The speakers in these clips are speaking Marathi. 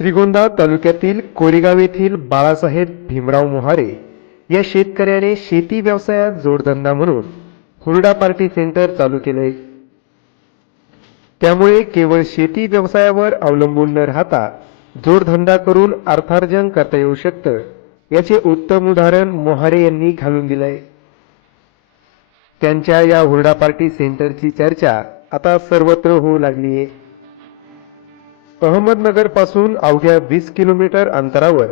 श्रीगोंदा तालुक्यातील कोरेगाव येथील बाळासाहेब भीमराव मोहारे या शेतकऱ्याने शेती व्यवसायात जोडधंदा म्हणून हुरडा पार्टी सेंटर चालू केले त्यामुळे केवळ शेती व्यवसायावर अवलंबून न राहता जोडधंदा करून अर्थार्जन करता येऊ शकतं याचे उत्तम उदाहरण मोहारे यांनी घालून दिलंय. त्यांच्या या हुरडा पार्टी सेंटरची चर्चा आता सर्वत्र होऊ लागली आहे अहमदनगरपासून अवघ्या वीस किलोमीटर अंतरावर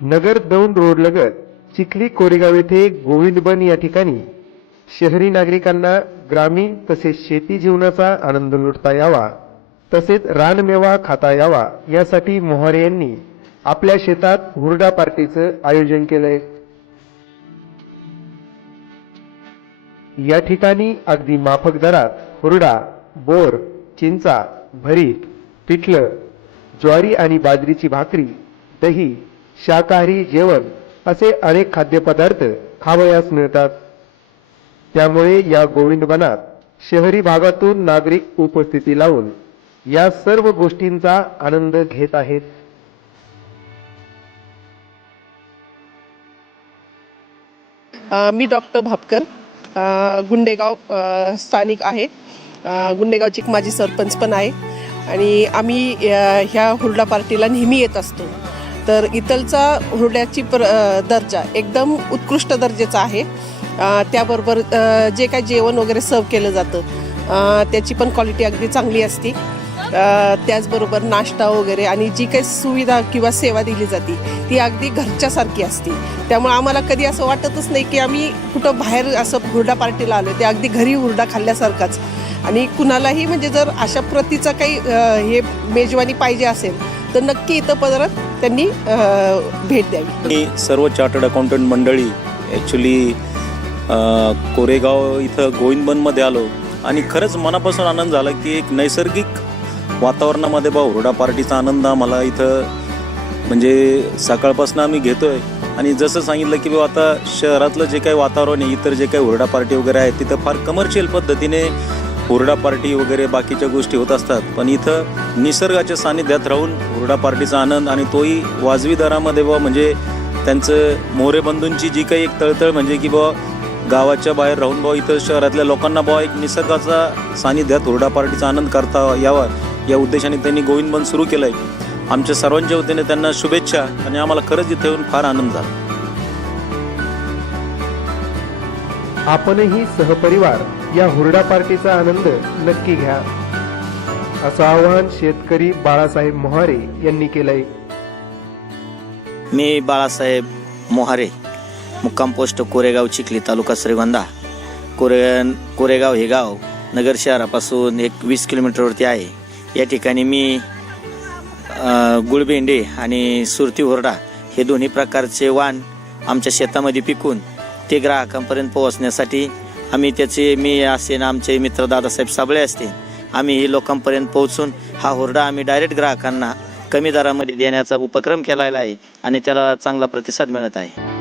नगर दौंड रोड लगत चिखली कोरेगाव येथे गोविंदबन या ठिकाणी शहरी नागरिकांना ग्रामीण तसेच शेती जीवनाचा आनंद लुटता यावा तसेच रानमेवा खाता यावा यासाठी मोहारे यांनी आपल्या शेतात हुरडा पार्टीचं आयोजन केलंय. या ठिकाणी अगदी माफक दरात हुरडा बोर चिंचा भरीत पिठलं ज्वारी आणि बाजरीची भाकरी दही शाकाहारी जेवण असे अनेक खाद्यपदार्थ खावयास मिळतात. त्यामुळे या गोविंदवनात शहरी भागातून नागरिक उपस्थिती लावून या सर्व गोष्टींचा आनंद घेत आहेत. मी डॉक्टर भापकर गुंडेगाव स्थानिक आहे. गुंडेगावची एक माझी सरपंच पण आहे. आणि आम्ही ह्या हुरडा पार्टीला नेहमी येत असतो. तर इथलचा हुरड्याची प्र दर्जा एकदम उत्कृष्ट दर्जाचा आहे. त्याबरोबर जे काही जेवण वगैरे सर्व केलं जातं त्याची पण क्वालिटी अगदी चांगली असते. त्याचबरोबर नाश्ता वगैरे आणि जी काही सुविधा किंवा सेवा दिली जाते ती अगदी घरच्यासारखी असते. त्यामुळे आम्हाला कधी असं वाटतच नाही की आम्ही कुठं बाहेर असं हुरडा पार्टीला आलो ते अगदी घरी हुरडा खाल्ल्यासारखाच. आणि कुणालाही म्हणजे जर अशा प्रतीचा काही हे मेजवानी पाहिजे असेल तर नक्की इथं परत त्यांनी भेट द्यावी. मी सर्व चार्टर्ड अकाउंटंट मंडळी ॲक्च्युली कोरेगाव इथं गोविंदबनमध्ये आलो आणि खरंच मनापासून आनंद झाला की एक नैसर्गिक वातावरणामध्ये बा हुरडा पार्टीचा आनंद आम्हाला इथं म्हणजे सकाळपासून आम्ही घेतोय. आणि जसं सांगितलं की बाबा आता शहरातलं जे काही वातावरण आहे इतर जे काही हुरडा पार्टी वगैरे आहे तिथं फार कमर्शियल पद्धतीने हुरडा पार्टी वगैरे बाकीच्या गोष्टी होत असतात. पण इथं निसर्गाच्या सानिध्यात राहून हुरडा पार्टीचा आनंद आणि तोही वाजवी दरामध्ये बा म्हणजे त्यांचं मोरे बंधूंची जी काही एक तळतळ म्हणजे की बा गावाच्या बाहेर राहून बा इथं शहरातल्या लोकांना बा एक निसर्गाचा सानिध्यात हुरडा पार्टीचा आनंद करता यावा या उद्देशाने त्यांनी गोविंदबंद सुरू केलं आहे आमच्या सर्वांच्या वतीने त्यांना शुभेच्छा आणि आम्हाला खरंच इथे येऊन फार आनंद झाला. आपणही सहपरिवार या हुरडा पार्टीचा आनंद नक्की घ्या. असं आवाहन शेतकरी बाळासाहेब मोहारे यांनी केलंय. मी बाळासाहेब मोहारे मुक्काम पोस्ट कोरेगाव चिखली तालुका श्रीगोंदा. कोरे कोरेगाव हे गाव नगर शहरापासून एक वीस किलोमीटरवरती आहे. या ठिकाणी मी गुळबेंडे आणि सुरती हुरडा हे दोन्ही प्रकारचे वाण आमच्या शेतामध्ये पिकून ते ग्राहकांपर्यंत पोहोचण्यासाठी आम्ही त्याचे मी असेन आमचे मित्र दादासाहेब साबळे असते आम्ही हे लोकांपर्यंत पोहोचून हा हुरडा आम्ही डायरेक्ट ग्राहकांना कमी दरामध्ये देण्याचा उपक्रम केलेला आहे आणि त्याला चांगला प्रतिसाद मिळत आहे.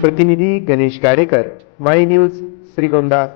प्रतिनिधी गणेश गाडेकर माय न्यूज श्रीगोंदा.